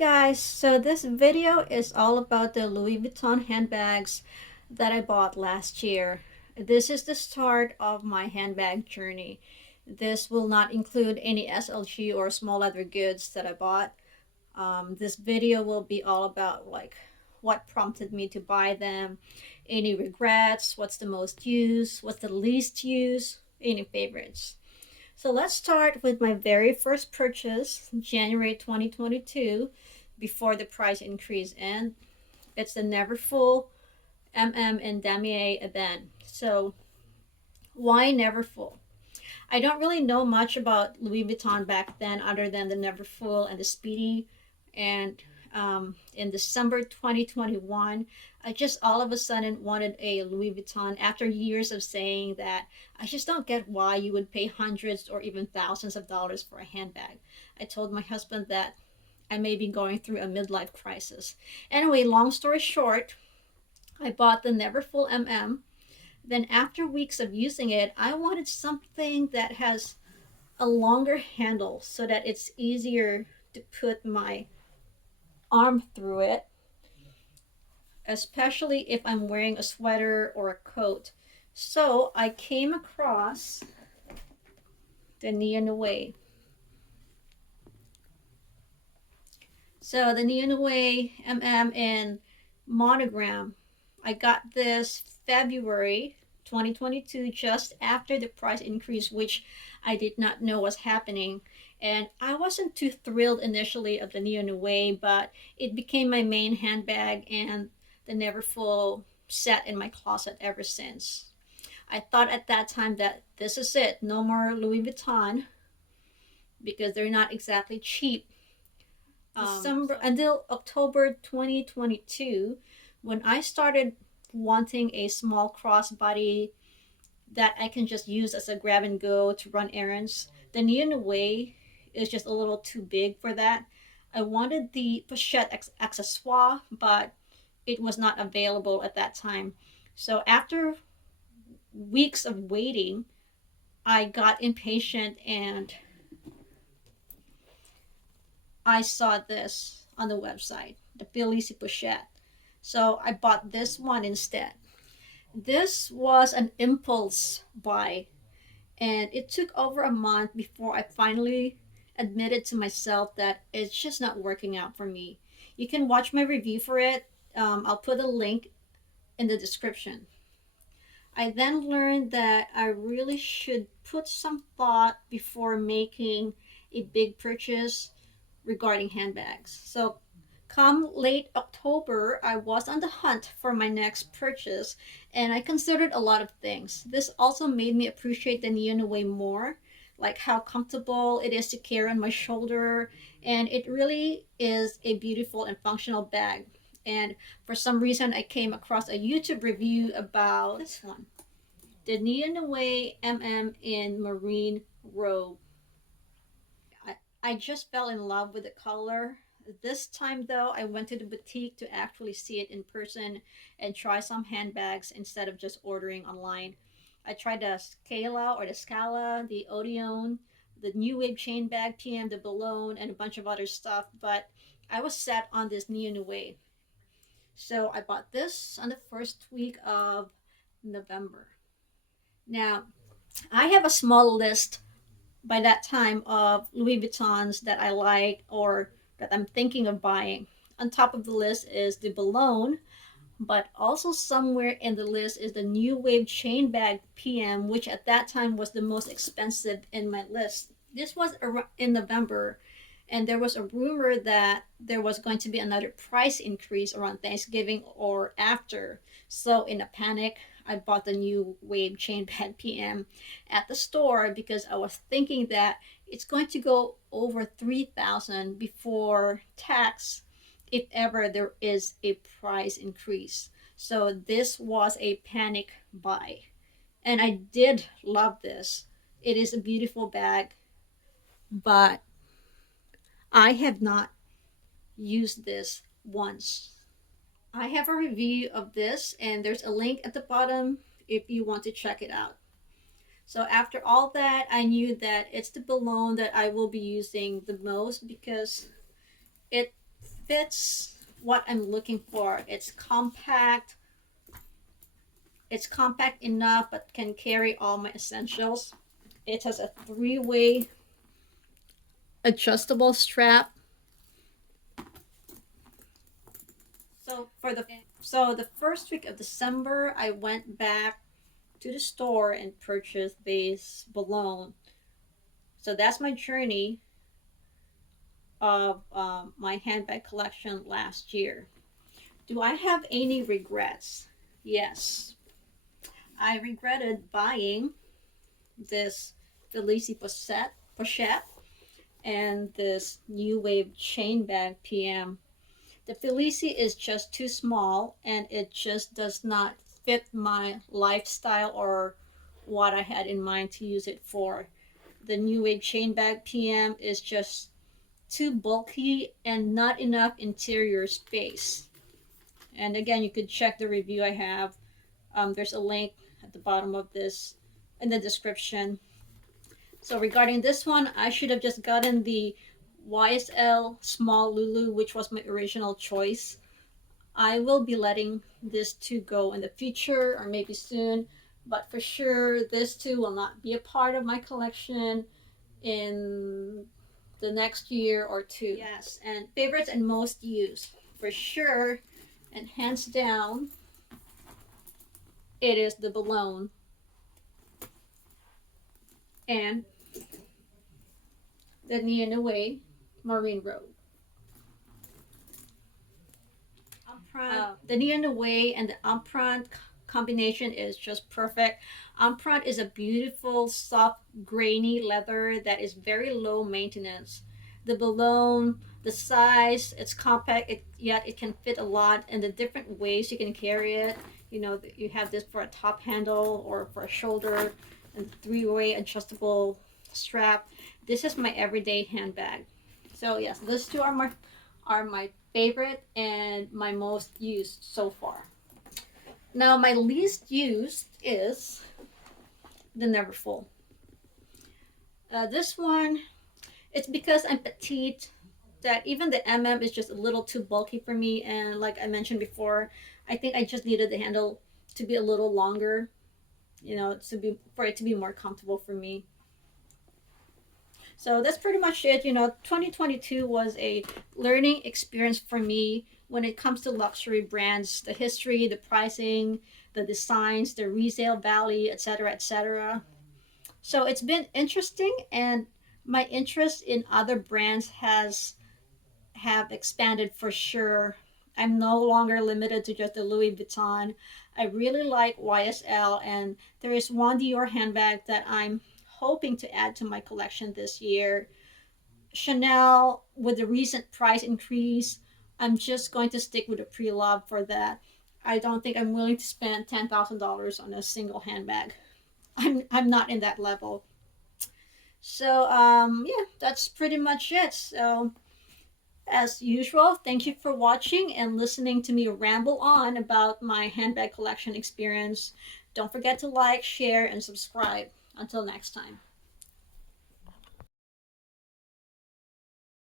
guys, so this video is all about the Louis Vuitton handbags that I bought last year. This is the start of my handbag journey. This will not include any SLG or small leather goods that I bought. This video will be all about what prompted me to buy them, any regrets, what's the most used, what's the least used, any favorites. So let's start with my very first purchase, January 2022, before the price increase, and it's the NeverFull MM and Damier Ebene. So why NeverFull? I don't really know much about Louis Vuitton back then other than the NeverFull and the Speedy. And in December 2021, I just all of a sudden wanted a Louis Vuitton after years of saying that I just don't get why you would pay hundreds or even thousands of dollars for a handbag. I told my husband that I may be going through a midlife crisis. Anyway, long story short, I bought the NeverFull MM. Then after weeks of using it, I wanted something that has a longer handle so that it's easier to put my arm through it, especially if I'm wearing a sweater or a coat. So I came across the NeoNoe. So the NeoNoe MM in Monogram. I got this February 2022, just after the price increase, which I did not know was happening. And I wasn't too thrilled initially of the NeoNoe, but it became my main handbag and the NeverFull sat in my closet ever since. I thought at that time that this is it, no more Louis Vuitton, because they're not exactly cheap. December until October 2022, when I started wanting a small crossbody that I can just use as a grab and go to run errands. The NeoNoe is just a little too big for that. I wanted the Pochette accessoire, but it was not available at that time. So after weeks of waiting, I got impatient and I saw this on the website, the Felicie Pochette. So I bought this one instead. This was an impulse buy, and it took over a month before I finally admitted to myself that it's just not working out for me. You can watch my review for it. I'll put a link in the description. I then learned that I really should put some thought before making a big purchase regarding handbags. So come late October, I was on the hunt for my next purchase and I considered a lot of things. This also made me appreciate the NeoNoe more, like how comfortable it is to carry on my shoulder, and it really is a beautiful and functional bag. And for some reason, I came across a YouTube review about this one, the NeoNoe MM in Marine Robe. I just fell in love with the color. This time though, I went to the boutique to actually see it in person and try some handbags instead of just ordering online. I tried the Scala, the Odeon, the New Wave chain bag PM, the Boulogne, and a bunch of other stuff, but I was set on this NeoNoe. So I bought this on the first week of November. Now, I have a small list by that time of Louis Vuittons that I like or that I'm thinking of buying. On top of the list is the Boulogne, but also somewhere in the list is the New Wave chain bag PM, which at that time was the most expensive in my list. This was in November, and there was a rumor that there was going to be another price increase around Thanksgiving or after. So in a panic, I bought the New Wave chain bag PM at the store because I was thinking that it's going to go over 3,000 before tax if ever there is a price increase. So this was a panic buy. And I did love this. It is a beautiful bag, but I have not used this once. I have a review of this and there's a link at the bottom if you want to check it out. So after all that, I knew that it's the Boulogne that I will be using the most because it fits what I'm looking for. It's compact. It's compact enough but can carry all my essentials. It has a three-way adjustable strap. So the first week of December, I went back to the store and purchased base Boulogne. So that's my journey of my handbag collection last year. Do I have any regrets? Yes. I regretted buying this Felicie Pochette and this New Wave chain bag PM. The Felicie is just too small and it just does not fit my lifestyle or what I had in mind to use it for. The New Wave chain bag PM is just too bulky and not enough interior space. And again, you could check the review I have. There's a link at the bottom of this in the description. So regarding this one, I should have just gotten the YSL Small Lulu, which was my original choice. I will be letting this two go in the future or maybe soon, but for sure this two will not be a part of my collection in the next year or two. Yes, and favorites and most used for sure, and hands down, it is the Boulogne and the NeoNoe Marine Road. The NeoNoe and the Empreinte combination is just perfect. Empreinte is a beautiful, soft, grainy leather that is very low maintenance. The Boulogne, the size, it's compact, yet it can fit a lot, and the different ways you can carry it. You know, you have this for a top handle or for a shoulder, and three-way adjustable strap. This is my everyday handbag. So yes, those two are my favorite and my most used so far. Now my least used is the NeverFull. This one, it's because I'm petite that even the MM is just a little too bulky for me, and like I mentioned before, I think I just needed the handle to be a little longer, you know, for it to be more comfortable for me. So that's pretty much it. You know, 2022 was a learning experience for me when it comes to luxury brands, the history, the pricing, the designs, the resale value, etc., etc. So it's been interesting, and my interest in other brands have expanded for sure. I'm no longer limited to just the Louis Vuitton. I really like YSL, and there is one Dior handbag that I'm hoping to add to my collection this year. Chanel, with the recent price increase, I'm just going to stick with the pre-love for that. I don't think I'm willing to spend $10,000 on a single handbag. I'm not in that level. So yeah, that's pretty much it. So as usual, thank you for watching and listening to me ramble on about my handbag collection experience. Don't forget to like, share, and subscribe. Until next time.